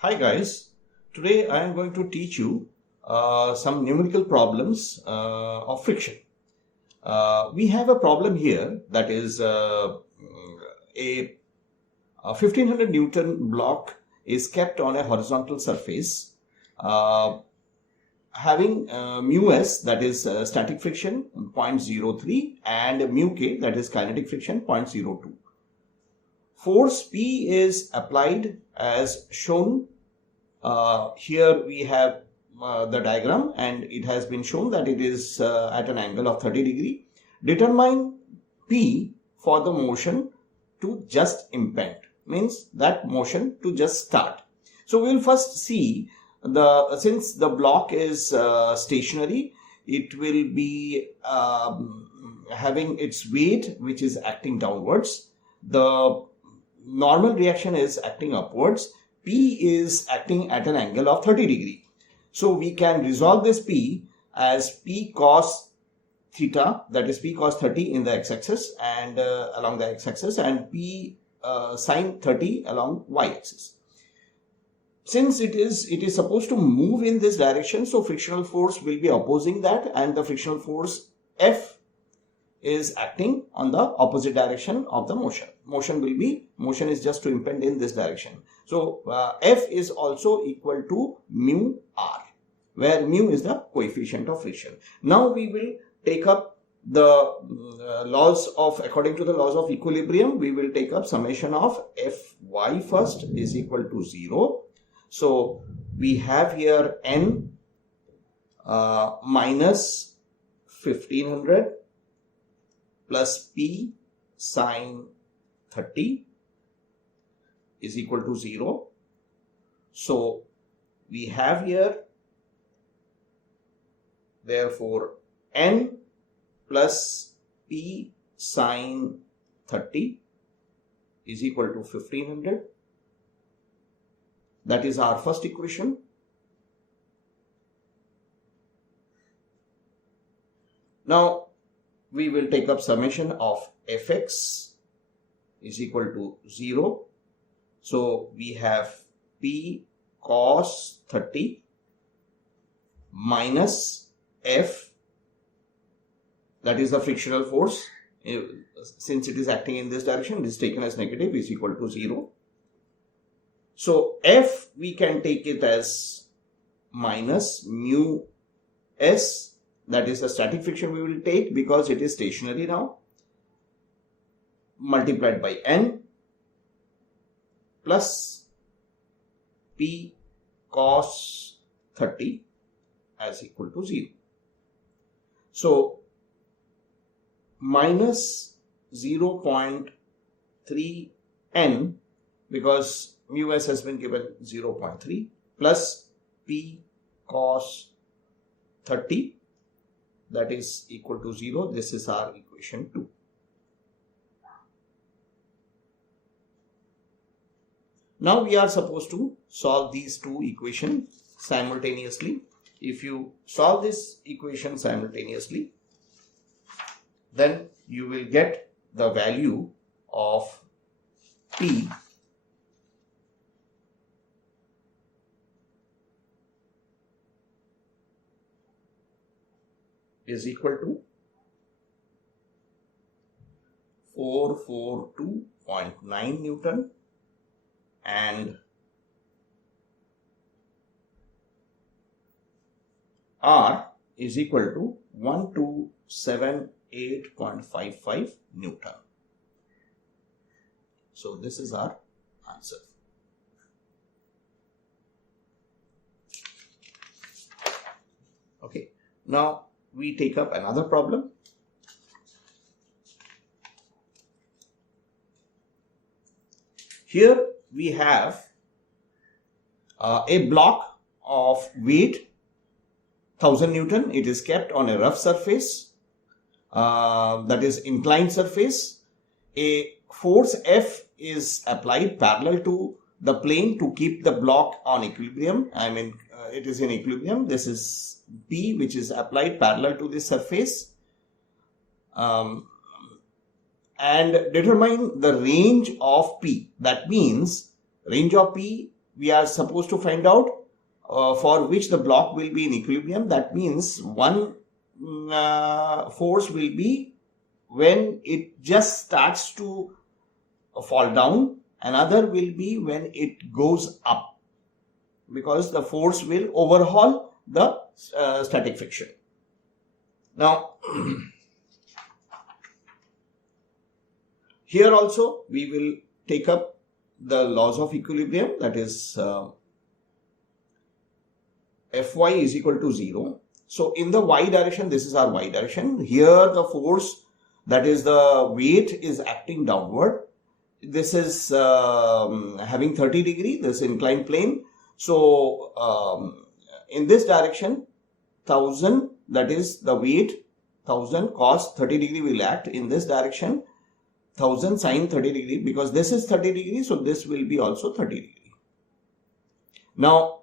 Hi guys, today I am going to teach you some numerical problems of friction. We have a problem here that is a 1500 Newton block is kept on a horizontal surface having mu s, that is static friction 0.03, and mu k, that is kinetic friction 0.02. Force P is applied as shown. Here we have the diagram, and it has been shown that it is at an angle of 30 degree. Determine P for the motion to just impend, means that motion to just start. So we will first see since the block is stationary, it will be having its weight which is acting downwards. The normal reaction is acting upwards. P is acting at an angle of 30 degree. So we can resolve this P as P cos theta, that is P cos 30 in the x-axis and along the x-axis, and P sin 30 along y-axis. Since it is supposed to move in this direction, so frictional force will be opposing that, and the frictional force F is acting on the opposite direction of the motion. Motion is just to impend in this direction. So F is also equal to mu R, where mu is the coefficient of friction. Now we will take up the according to the laws of equilibrium, we will take up summation of Fy first is equal to 0. So we have here N minus 1500 plus P sin 30 is equal to 0. So we have here, therefore, N plus P sin 30 is equal to 1500. That is our first equation. Now we will take up summation of Fx is equal to 0. So we have P cos 30 minus F, that is the frictional force. Since it is acting in this direction, it is taken as negative, is equal to 0. So F we can take it as minus mu s, that is the static friction we will take because it is stationary now, multiplied by N plus P cos 30 as equal to 0. So minus 0.3 N, because mu s has been given 0.3, plus P cos 30, that is equal to 0. This is our equation 2. Now we are supposed to solve these two equations simultaneously. If you solve this equation simultaneously, then you will get the value of P is equal to 442.9 Newton and R is equal to 1278.55 Newton. So this is our answer. Okay, now we take up another problem. Here we have a block of weight 1000 Newton. It is kept on a rough surface, that is inclined surface. A force F is applied parallel to the plane to keep the block on equilibrium. It is in equilibrium. This is P which is applied parallel to this surface. and determine the range of P. That means range of P we are supposed to find out for which the block will be in equilibrium. That means one force will be when it just starts to fall down, another will be when it goes up, because the force will overhaul the static friction. Now here also we will take up the laws of equilibrium, that is Fy is equal to 0. So in the y direction, this is our y direction. Here the force, that is the weight, is acting downward. This is having 30 degree, this inclined plane. So in this direction, 1000, that is the weight, 1000 cos 30 degree will act. In this direction, 1000 sin 30 degree, because this is 30 degree, so this will be also 30 degree. Now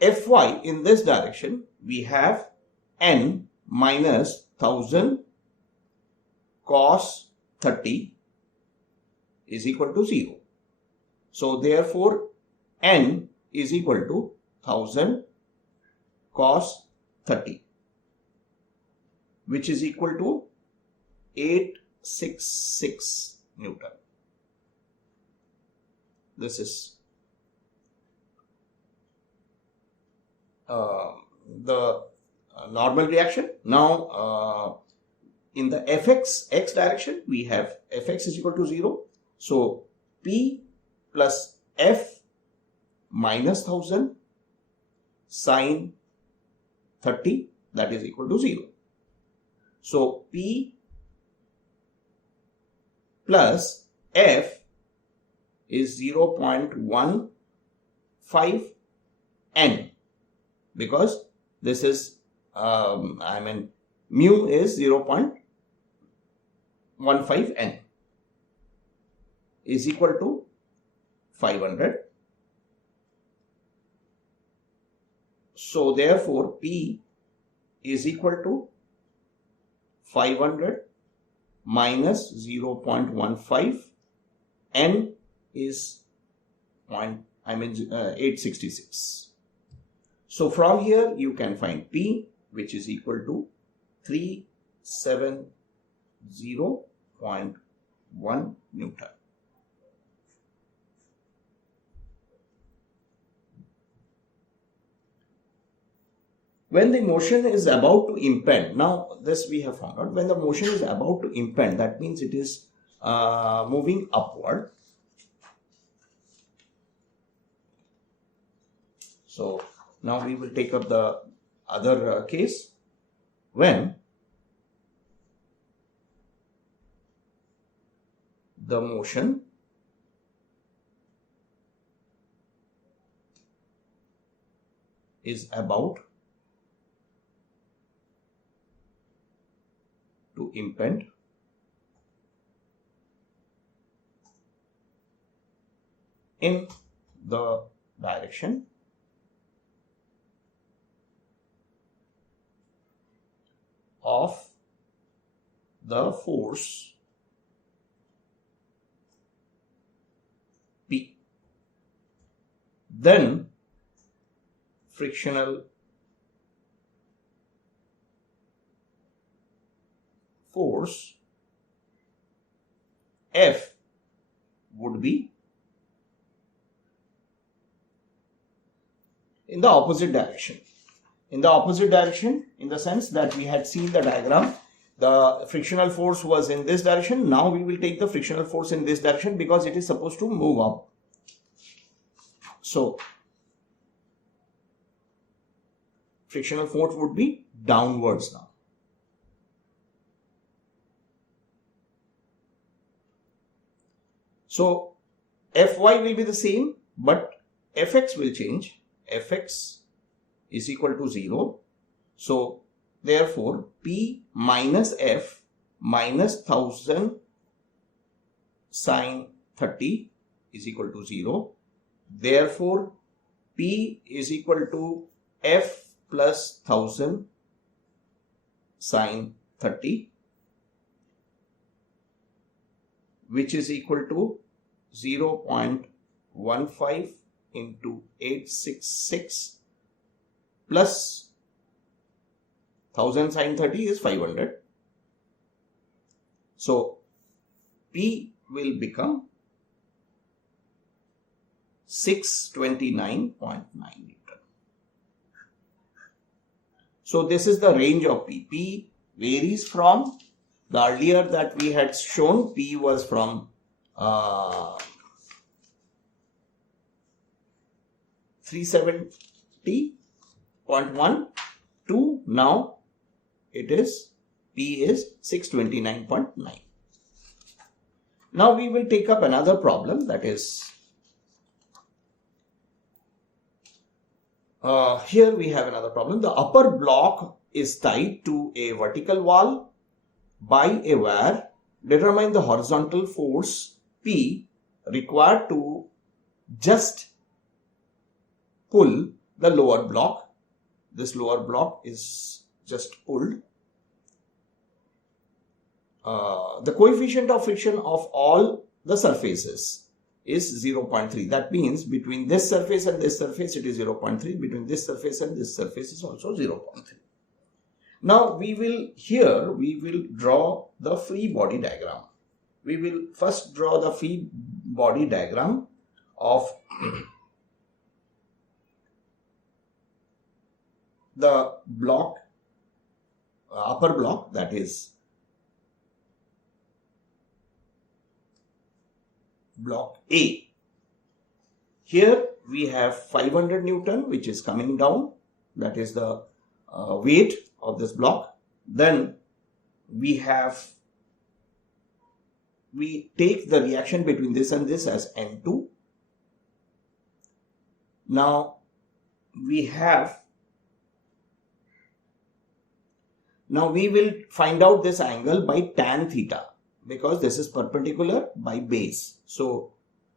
Fy in this direction, we have n minus 1000 cos 30 is equal to 0. So therefore n is equal to 1000 cos 30, which is equal to 866 Newton. This is the normal reaction. Now in the Fx x direction, we have Fx is equal to 0. So P plus F minus 1000 sin 30, that is equal to 0. So P plus F is 0.15 n, because this is mu is 0.15 n is equal to 500. So therefore P is equal to 500 minus 0.15, n is 866. So from here you can find P, which is equal to 370.1 Newton. When the motion is about to impend, now this we have found out, when the motion is about to impend, that means it is moving upward. So now we will take up the other case, when the motion is about to impend in the direction of the force P, then frictional force F would be in the opposite direction. In the opposite direction, in the sense that we had seen the diagram, the frictional force was in this direction. Now we will take the frictional force in this direction, because it is supposed to move up. So frictional force would be downwards now. So Fy will be the same, but Fx will change. Fx is equal to 0. So therefore P minus F minus 1000 sin 30 is equal to 0. Therefore P is equal to F plus 1000 sin 30, which is equal to 0.15 into 866 plus 1000 sine 30 is 500. So P will become 629.9 Newton. So this is the range of P. P varies from the earlier that we had shown. P was from 370.1 to now it is P is 629.9. Now we will take up another problem, that is here we have another problem. The upper block is tied to a vertical wall by a wire. Determine the horizontal force P required to just pull the lower block. This lower block is just pulled. The coefficient of friction of all the surfaces is 0.3. That means between this surface and this surface it is 0.3. Between this surface and this surface is also 0.3. Now we will draw the free body diagram. We will first draw the free body diagram of the block, upper block, that is block A. Here we have 500 Newton which is coming down, that is the weight of this block. Then we take the reaction between this and this as N2. Now we will find out this angle by tan theta, because this is perpendicular by base. So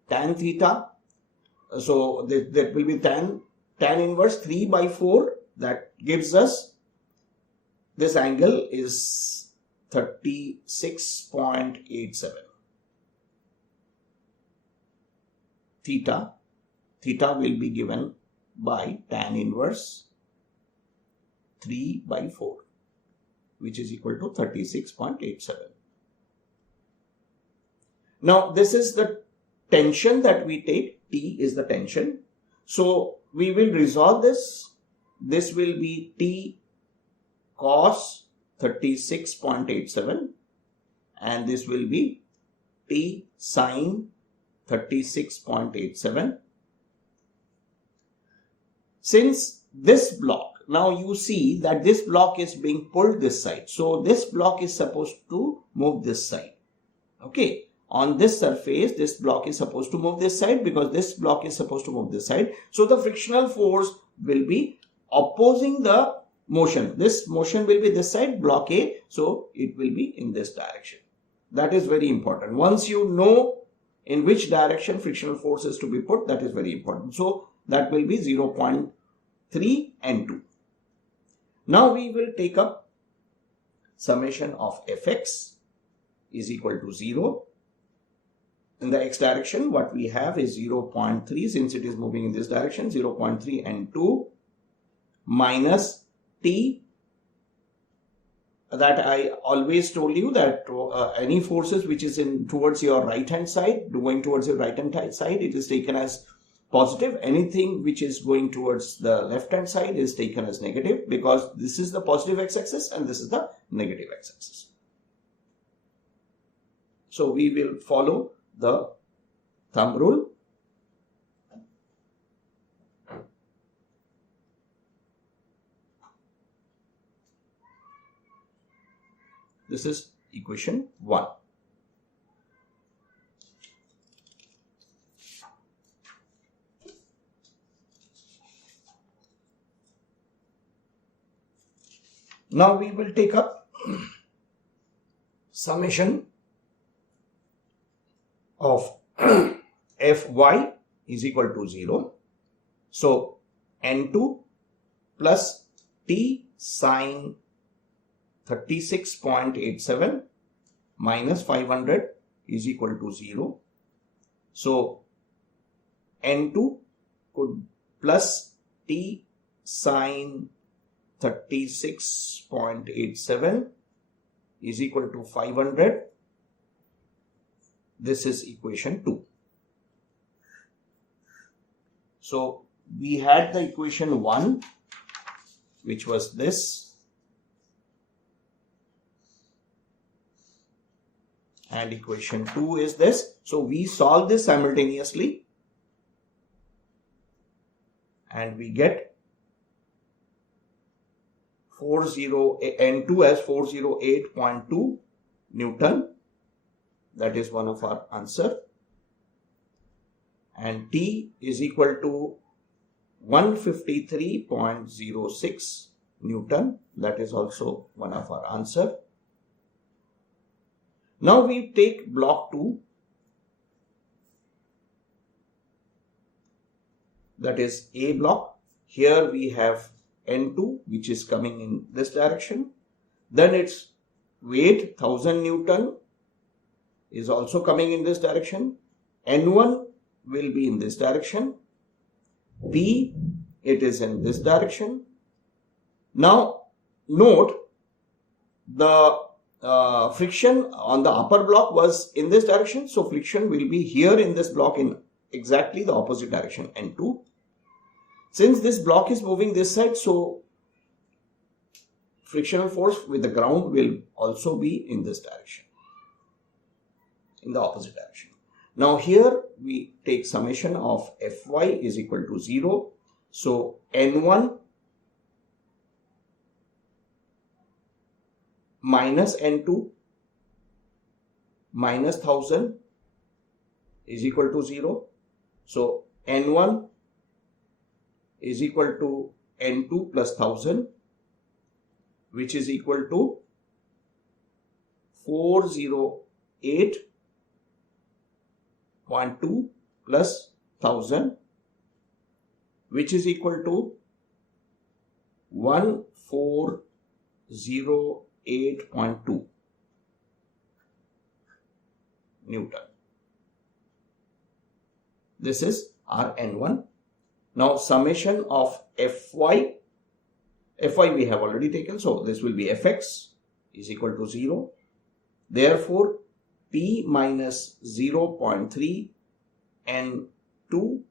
tan theta, so that will be tan inverse 3 by 4, that gives us this angle is 36.87. Theta will be given by tan inverse 3 by 4, which is equal to 36.87. Now this is the tension that we take. T is the tension. So we will resolve this. This will be T cos 36.87 and this will be T sin 36.87. Since this block, now you see that this block is being pulled this side. So this block is supposed to move this side. Okay. On this surface, this block is supposed to move this side because this block is supposed to move this side. So the frictional force will be opposing the motion. This motion will be this side, block A. So it will be in this direction. That is very important. Once you know in which direction frictional force is to be put, that is very important. So that will be 0.3 and 2. Now we will take up summation of Fx is equal to 0. In the x direction, what we have is 0.3, since it is moving in this direction, 0.3 and 2 minus T, that I always told you that any forces which is towards your right hand side, going towards your right hand side, it is taken as positive. Anything which is going towards the left hand side is taken as negative, because this is the positive x-axis and this is the negative x-axis. So we will follow the thumb rule. This is equation 1. Now we will take up summation of Fy is equal to 0. So N2 plus T sine 36.87 minus 500 is equal to 0. So N2 could plus T sine 36.87 is equal to 500. This is equation 2. So we had the equation 1, which was this, and equation 2 is this. So we solve this simultaneously and we get N2 as 408.2 Newton. That is one of our answer. And T is equal to 153.06 Newton. That is also one of our answer. Now we take block 2. That is A block. Here we have N2, which is coming in this direction. Then its weight 1000 Newton is also coming in this direction. N1 will be in this direction. P, it is in this direction. Now note the friction on the upper block was in this direction. So friction will be here in this block in exactly the opposite direction, N2. Since this block is moving this side, so frictional force with the ground will also be in this direction, in the opposite direction. Now here we take summation of Fy is equal to 0. So N1 minus N2 minus 1000 is equal to 0. So N1 is equal to N2 plus 1000, which is equal to 408.2 plus 1000, which is equal to 1408.2 Newton. This is our N1. Now summation of Fy we have already taken, so this will be Fx is equal to 0. Therefore P minus 0.3 N2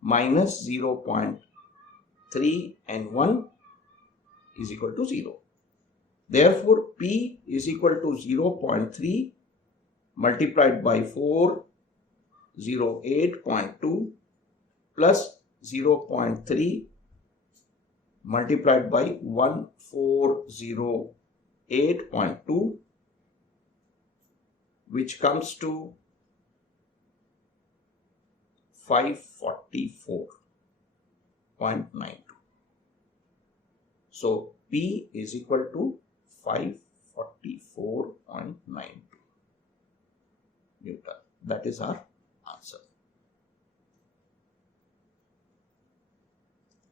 minus 0.3 N1 is equal to 0. Therefore P is equal to 0.3 multiplied by 408.2 plus 0.3 multiplied by 1408.2, which comes to 544.92. So P is equal to 544.92 Newton. That is our